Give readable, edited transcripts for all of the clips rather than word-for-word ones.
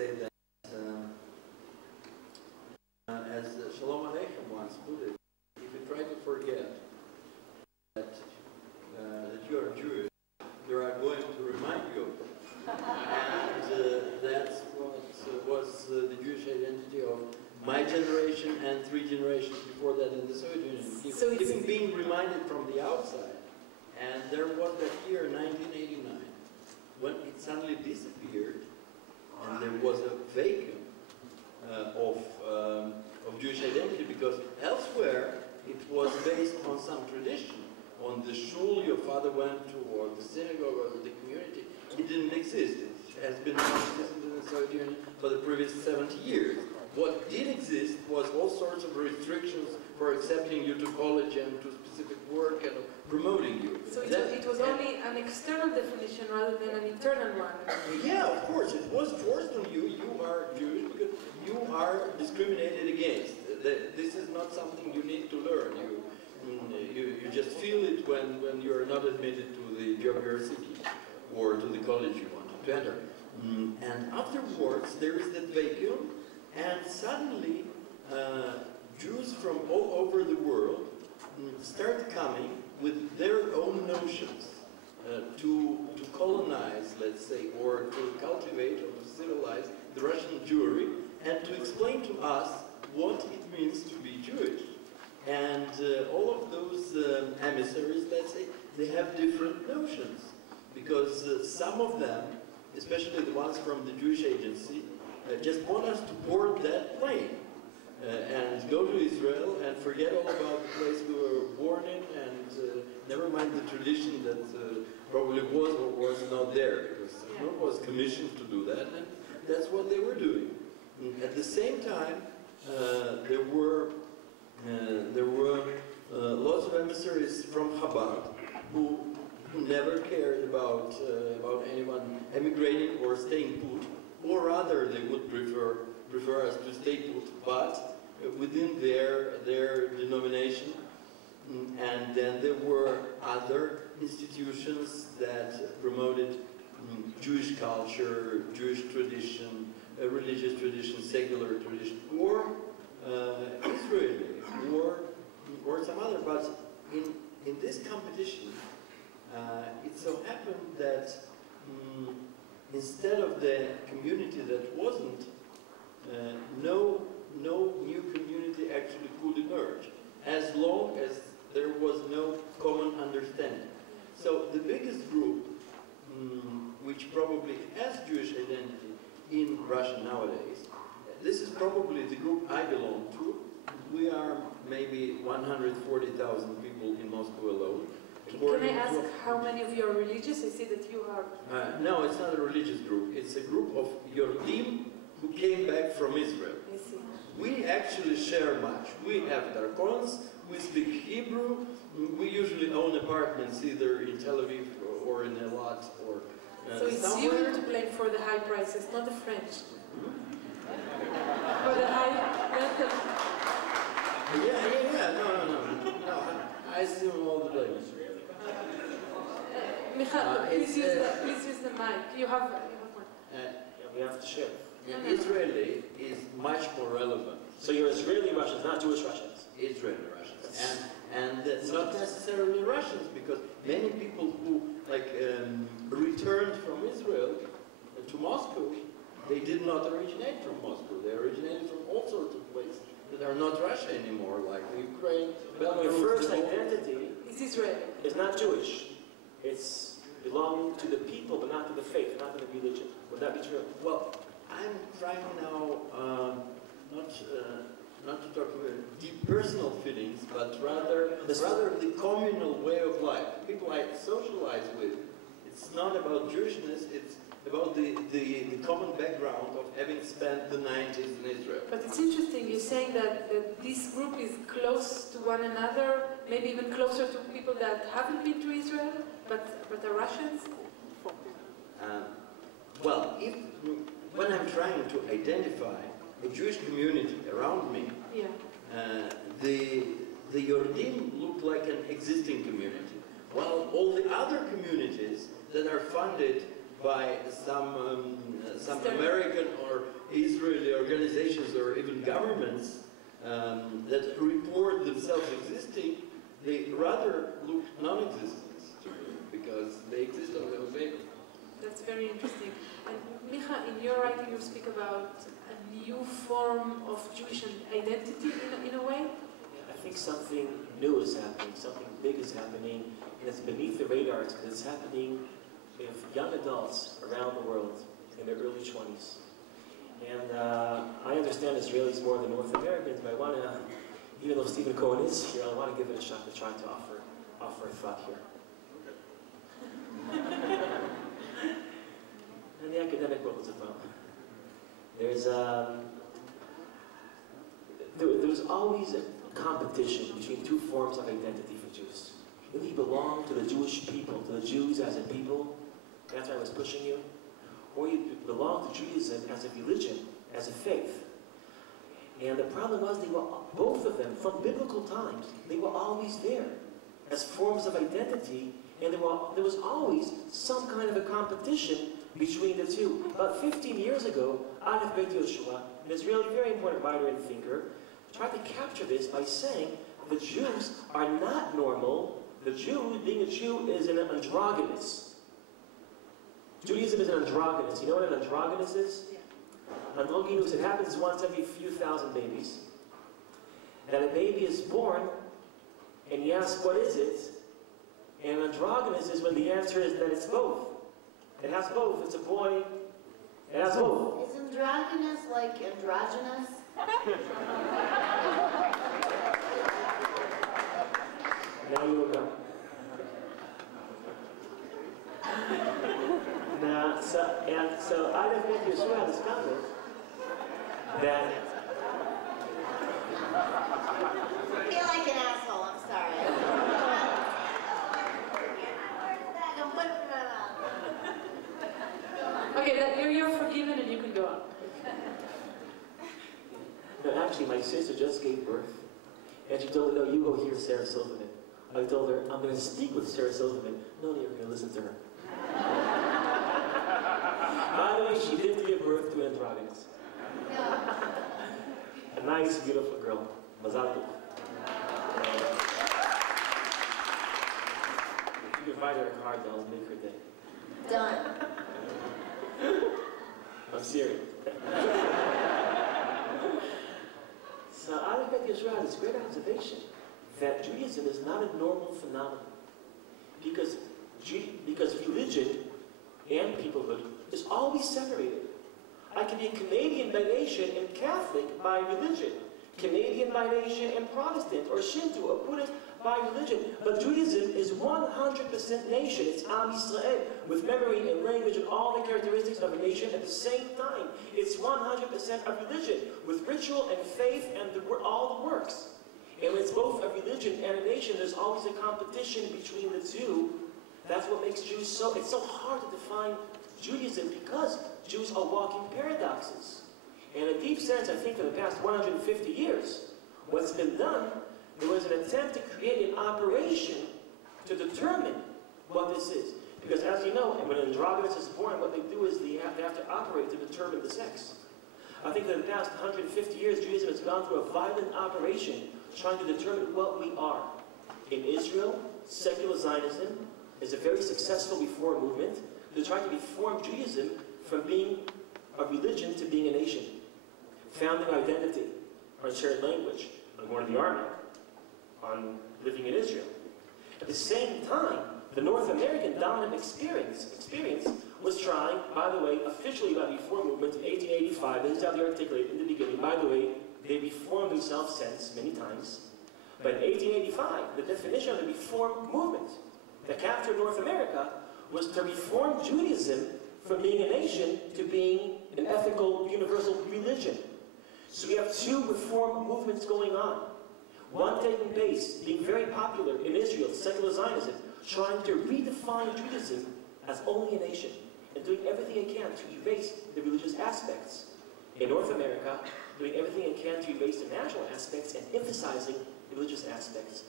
say that, as Shalom Aleichem once put it, if you try to forget that you are Jewish, they are going to remind you of it. And that's what was the Jewish identity of my generation and 3 generations before that in the Soviet Union. So Even being reminded from the outside. And there was that year, 1989, when it suddenly disappeared, and there was a vacuum of Jewish identity, because elsewhere it was based on some tradition, on the shul your father went to, or the synagogue, or the community. It didn't exist. It has been non-existent in the Soviet Union for the previous 70 years. What did exist was all sorts of restrictions for accepting you to college and to specific work and promoting you. So it was only an external definition rather than an internal one. Yeah, of course, it was forced on you. You are Jewish because you are discriminated against. This is not something you need to learn. You just feel it when you're not admitted to the job you're seeking or to the college you want to enter. And afterwards, there is that vacuum. And suddenly, Jews from all over the world start coming with their own notions to colonize, let's say, or to cultivate or to civilize the Russian Jewry, and to explain to us what it means to be Jewish. And all of those emissaries, let's say, they have different notions. Because some of them, especially the ones from the Jewish Agency, just want us to board that plane and go to Israel and forget all about the place we were born in, and never mind the tradition that probably was or was not there, because no one was commissioned to do that, and that's what they were doing. At the same time, there were lots of emissaries from Chabad who never cared about anyone emigrating or staying put. Or rather, they would prefer us to stay put, but within their denomination. And then there were other institutions that promoted Jewish culture, Jewish tradition, religious tradition, secular tradition, or Israeli, or some other. But in this competition, it so happened that instead of the community that wasn't, no new community actually could emerge, as long as there was no common understanding. So the biggest group, which probably has Jewish identity in Russia nowadays, this is probably the group I belong to. We are maybe 140,000 people in Moscow alone. Can I ask how many of you are religious? I see that you are... No, it's not a religious group. It's a group of Yordim who came back from Israel. I see. We actually share much. We have darkons, we speak Hebrew, we usually own apartments either in Tel Aviv or in Eilat or so it's somewhere. you to blame for the high prices, not the French. For the high rental. Yeah, no. I assume all the blame. Michal, please use the mic. You have one. We have to share. Israeli is much more relevant. So you're Israeli Russians, not Jewish Russians. Israeli Russians, and not necessarily Russians, because many people who returned from Israel to Moscow, they did not originate from Moscow. They originated from all sorts of places that are not Russia anymore, like Ukraine, Belarus. Your first identity is Israeli. It's not Jewish. It's belonging to the people, but not to the faith, not to the religion. Would that be true? Well, I'm trying now not to talk about deep personal feelings, but rather the communal way of life. People I socialize with. It's not about Jewishness. It's about the common background of having spent the 90s in Israel. But it's interesting, you're saying that this group is close to one another, maybe even closer to people that haven't been to Israel, but are Russians? Well, when I'm trying to identify a Jewish community around me, the Yordim look like an existing community, while all the other communities that are funded by some American Israeli organizations or even governments that report themselves existing, they rather look non-existent to me, because they exist on their own paper. That's very interesting. And Micha, in your writing you speak about a new form of Jewish identity in a way? I think something new is happening, something big is happening, and it's beneath the radar because it's happening with young adults around the world in their early 20s. And I understand Israelis more than North Americans, but I want to, even though Stephen Cohen is here, I want to give it a shot to try to offer a thought here. And the academic world is a problem. There's always a competition between two forms of identity for Jews. Either you belong to the Jewish people, to the Jews as a people, that's why I was pushing you, or you belong to Judaism as a religion, as a faith. And the problem was, they were, both of them, from biblical times, they were always there as forms of identity, and there was always some kind of a competition between the two. About 15 years ago, Aviv Beit Yehoshua, an Israeli very important writer and thinker, tried to capture this by saying the Jews are not normal. The Jew, being a Jew, is an androgynous. Judaism is an androgynous. You know what an androgynous is? Yeah. Androgynous, it happens once every few thousand babies. That a baby is born, and you ask, what is it? And androgynous is when the answer is that it's both. It has both. It's a boy. It has both. Is androgynous like androgynous? Now you will go. Now, so I don't think Yeshua discovered that. I feel like an asshole. I'm sorry. I'm putting it in my mouth. Okay, you're forgiven and you can go on. No, actually, my sister just gave birth, and she told me, no, you go hear Sarah Silverman. I told her, I'm going to speak with Sarah Silverman. No, you're going to listen to her. By the way, she did give birth to androgynous. A nice, beautiful girl. Mazal tov. If you can write her a card, I'll make her day. Done. I'm serious. So Aviv Beit Yehoshua had this great observation that Judaism is not a normal phenomenon. Because religion and peoplehood is always separated. I can be Canadian by nation and Catholic by religion. Canadian by nation and Protestant or Shinto or Buddhist by religion. But Judaism is 100% nation. It's Am Yisrael with memory and language and all the characteristics of a nation at the same time. It's 100% of religion with ritual and faith and all the works. And when it's both a religion and a nation, there's always a competition between the two. That's what makes Jews so, it's so hard to define Judaism because Jews are walking paradoxes. In a deep sense, I think for the past 150 years, what's been done, there was an attempt to create an operation to determine what this is. Because as you know, when an androgynous is born, what they do is they have to operate to determine the sex. I think that in the past 150 years, Judaism has gone through a violent operation trying to determine what we are. In Israel, secular Zionism is a very successful reform movement. They're trying to reform Judaism from being a religion to being a nation. Founding identity, on shared language, on going to the army, on living in Israel. At the same time, the North American dominant experience was trying, by the way, officially by the reform movement in 1885, this is how they articulated in the beginning. By the way, they reformed themselves since, many times. But in 1885, the definition of the reform movement that captured North America was to reform Judaism from being a nation to being an ethical, universal religion. So we have two reform movements going on. One taking place, being very popular in Israel, secular Zionism, trying to redefine Judaism as only a nation, and doing everything it can to erase the religious aspects. In North America, doing everything it can to erase the national aspects and emphasizing the religious aspects.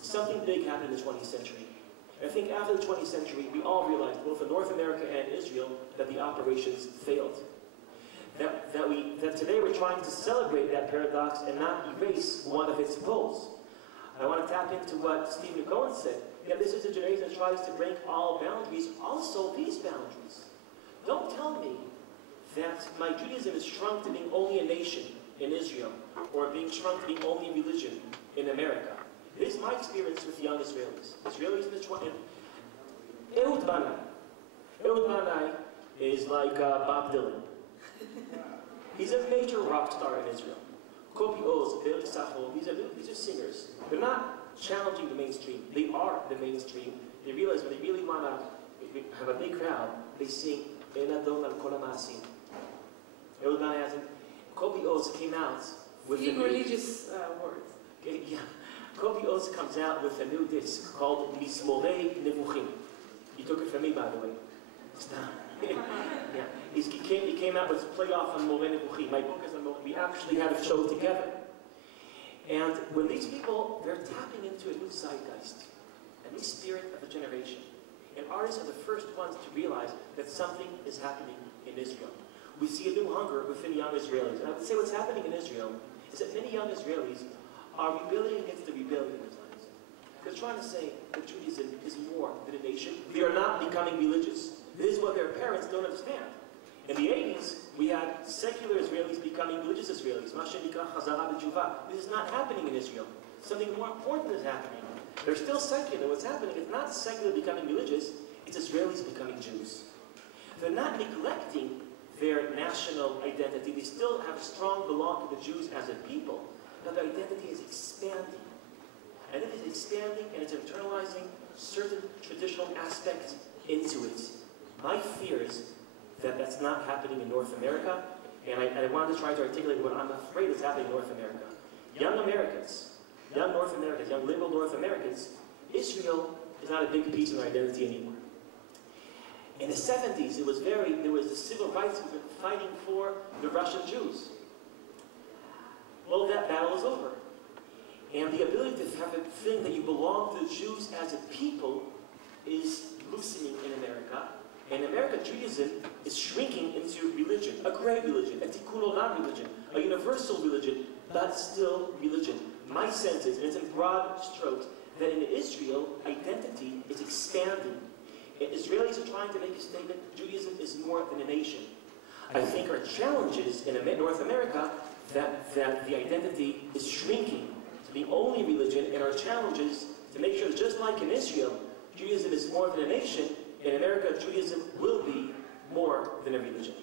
Something big happened in the 20th century. I think after the 20th century, we all realized, both in North America and Israel, that the operations failed. that today we're trying to celebrate that paradox and not erase one of its poles. I want to tap into what Stephen Cohen said. Yeah, this is a generation that tries to break all boundaries, also these boundaries. Don't tell me that my Judaism is shrunk to being only a nation in Israel, or being shrunk to being only a religion in America. It is my experience with young Israelis. Israelis in the 20s. Ehud Banai is like Bob Dylan. He's a major rock star in Israel. Kobi Oz, Tzahal, these are singers. They're not challenging the mainstream. They are the mainstream. They realize when they really want to have a big crowd, they sing En Adon al Kol HaMa'asim. Ehud Banai hasn't. Kobi Oz came out with in religious words. Okay, yeah. Kobi Oz comes out with a new disc called Mismorei Nevuchim. He took it from me, by the way. Yeah. He came out with a playoff on Morei Nevuchim. My book is on Morei. We actually had a show together. And when these people, they're tapping into a new zeitgeist, a new spirit of a generation. And artists are the first ones to realize that something is happening in Israel. We see a new hunger within young Israelis. And I would say what's happening in Israel is that many young Israelis are rebelling against the rebellion of Zionism. They're trying to say that Judaism is more than a nation. They are not becoming religious. This is what their parents don't understand. In the 80s, we had secular Israelis becoming religious Israelis. This is not happening in Israel. Something more important is happening. They're still secular. What's happening is not secular becoming religious, it's Israelis becoming Jews. They're not neglecting their national identity. They still have a strong belonging to the Jews as a people, but their identity is expanding. And it is expanding and it's internalizing certain traditional aspects into it. My fear is that that's not happening in North America, and I wanted to try to articulate what I'm afraid is happening in North America. Young Americans, young North Americans, young liberal North Americans, Israel is not a big piece of their identity anymore. In the 70s, there was the civil rights movement fighting for the Russian Jews. Well, that battle is over. And the ability to have a thing that you belong to the Jews as a people is loosening in America. And in America, Judaism is shrinking into religion, a great religion, a tikkun olam religion, a universal religion, but still religion. My sense is, and it's in broad strokes, that in Israel, identity is expanding. Israelis are trying to make a statement, Judaism is more than a nation. I think our challenge is in North America that the identity is shrinking to be only religion, and our challenge is to make sure that just like in Israel, Judaism is more than a nation, in America, Judaism will be more than a religion.